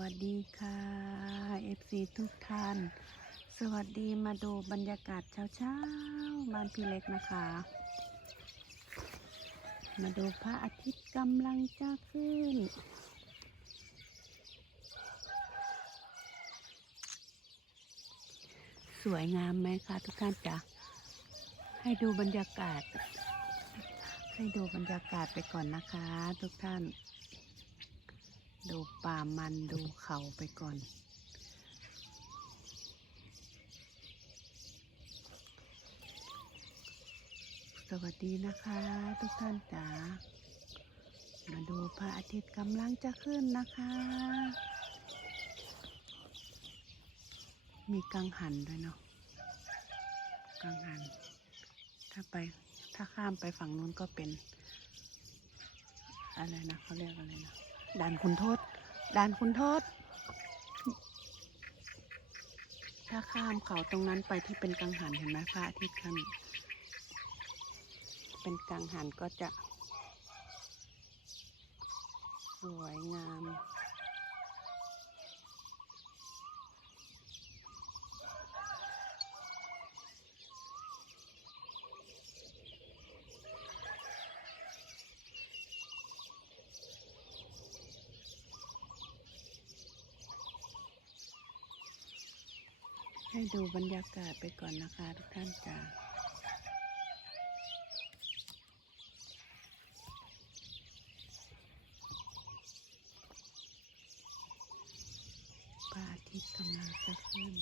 วัสดีค่ะ FC ทุกท่าน สวัสดีมาดูบรรยากาศเช้าๆบ้านพี่เล็กนะคะ มาดูพระอาทิตย์กำลังจะขึ้น สวยงามไหมคะทุกท่านจ๊ะให้ดูบรรยากาศ ให้ดูบรรยากาศไปก่อนนะคะทุกท่าน ดูป่ามันดูเขาไปก่อน สวัสดีนะคะ ทุกท่านจ๋า มาดูพระอาทิตย์กำลังจะขึ้นนะคะ มีกังหันด้วยเนาะ กังหัน ถ้าไป ถ้าข้ามไปฝั่งนู้นก็เป็น อะไรนะเขาเรียกอะไรนะ ด่านคุณโทษด่านคุณโทษ ถ้าข้ามเขาตรงนั้นไปที่เป็นกังหันเห็นไหมพระอาทิตย์ขึ้นเป็นกังหันก็จะ สวยงาม ให้ดูบรรยากาศไปก่อนนะคะทุกท่านจ้าพระอาทิตย์กำลังจะขึ้น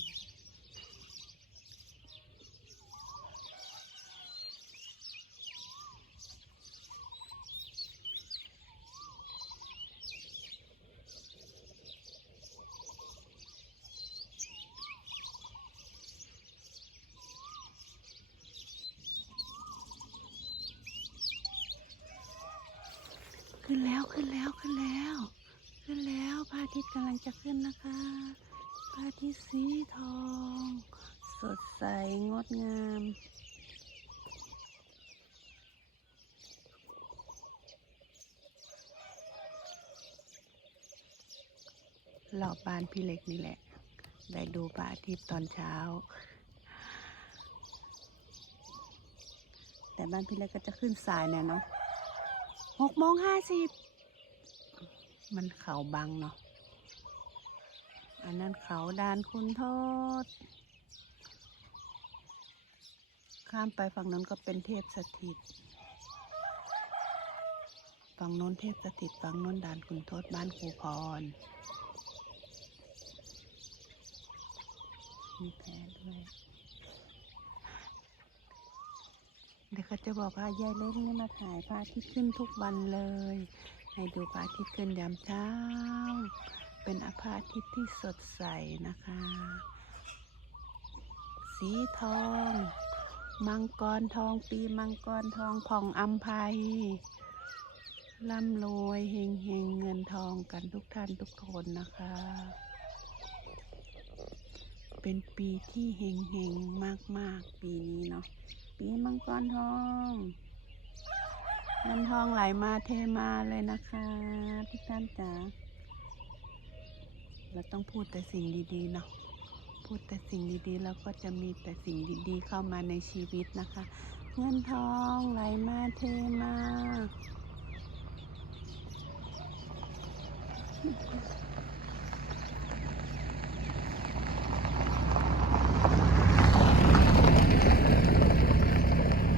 ขึ้นแล้วขึ้นแล้วขึ้นแล้ว ขึ้นแล้วพระอาทิตย์กำลังจะขึ้นนะคะพระอาทิตย์สีทอง สดใสงดงามหลอบบ้านพี่เล็กนี่แหละ ได้ดูพระอาทิตย์ตอนเช้า แต่บ้านพี่เล็กก็จะขึ้นสายเนี่ยเนาะ หกโมงห้าสิบมันเขาบังเนาะ อันนั้นเขาดานคุณโทษ ข้ามไปฝั่งนั้นก็เป็นเทพสถิต ฝั่งโน้นเทพสถิต ฝั่งโน้นดานคุณโทษบ้านครูพร มีแพ้ด้วย เดี๋ยวเขา จะบอกว่ายายเล็กนี่มาถ่ายพระอาทิตย์ขึ้นทุกวันเลย ให้ดูพระอาทิตย์ขึ้นยามเช้า เป็นพระอาทิตย์ที่สดใสนะคะ สีทอง มังกรทองปีมังกรทองผ่องอัมภัยร่ำรวยเฮงเฮงเงินทองกันทุกท่านทุกคนนะคะ เป็นปีที่เฮงเฮงมาก ๆ ปีนี้เนาะ ปีมังกรทองเงินทองไหลมาเทมาเลยนะคะทุกท่านจ๋าเราต้องพูดแต่สิ่งดีๆเนาะพูดแต่สิ่งดีๆ แล้วก็จะมีแต่สิ่งดีๆ เข้ามาในชีวิตนะคะ เงินทองไหลมาเทมา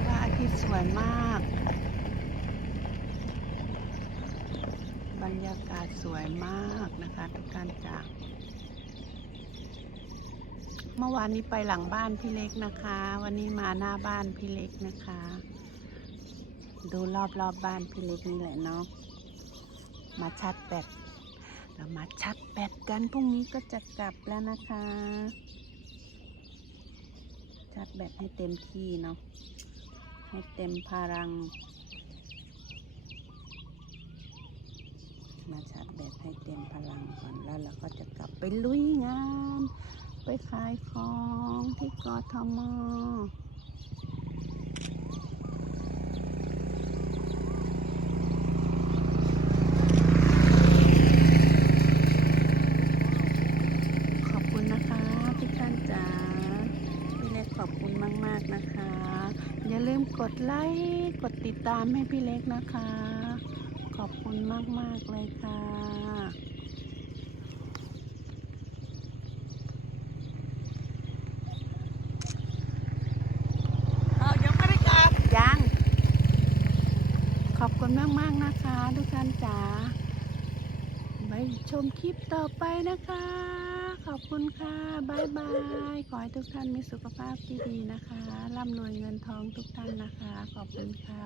พระอาทิตย์สวยมาก บรรยากา ศสวยมากนะคะ ทุกท่านจ้ะเมื่อวานนี้ไปหลังบ้านพี่เล็กนะคะ วันนี้มาหน้าบ้านพี่เล็กนะคะ ดูรอบๆบบ้านพี่เล็กนี่แหละเนาะมาชัดแบตเรามาชัดแบตกันพรุ่งนี้ก็จะกลับแล้วนะคะ ชัดแบตให้เต็มที่เนาะให้เต็มพลัง มาชาร์จแบตให้เต็มพลังก่อนแล้วเราก็จะกลับไปลุยงาน ไปขายของที่กอทมอย่าลืมกดไลค์ กดติดตามให้พี่เล็กนะคะ ขอบคุณมาก ๆ เลยค่ะเอายังไม่ได้กลับยัง ขอบคุณมาก ๆ นะคะทุกท่านจ๋าไปชมคลิปต่อไปนะคะ ขอบคุณค่ะบ๊ายบาย ขอให้ทุกท่านมีสุขภาพที่ดีนะคะ ร่ำรวยเงินทองทุกท่านนะคะ ขอบคุณค่ะ